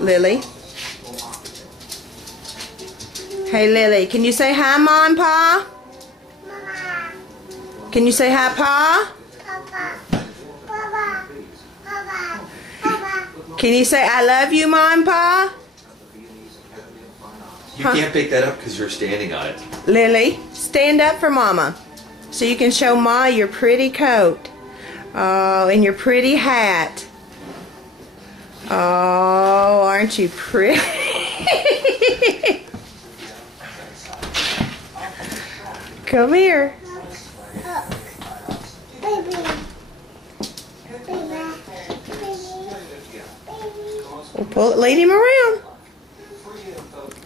Lily. Hey Lily, can you say hi, Ma and Pa? Mama. Can you say hi, Pa? Papa. Papa. Papa. Papa. Can you say I love you, Ma and Pa? You can't pick that up because you're standing on it. Lily, stand up for Mama so you can show Ma your pretty coat. Oh, and your pretty hat. Oh, aren't you pretty? Come here. Baby. Baby. We'll pull it, lead him around.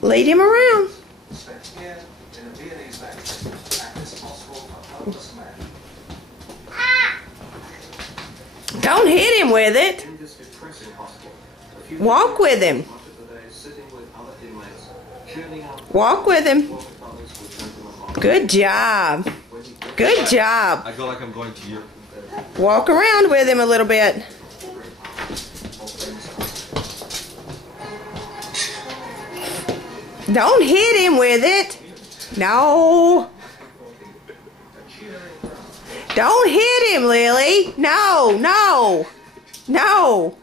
Lead him around. Don't hit him with it. Walk with him. Walk with him. Good job. Good job. I feel like I'm going to Europe. Walk around with him a little bit. Don't hit him with it. No. Don't hit him, Lily. No, no, no.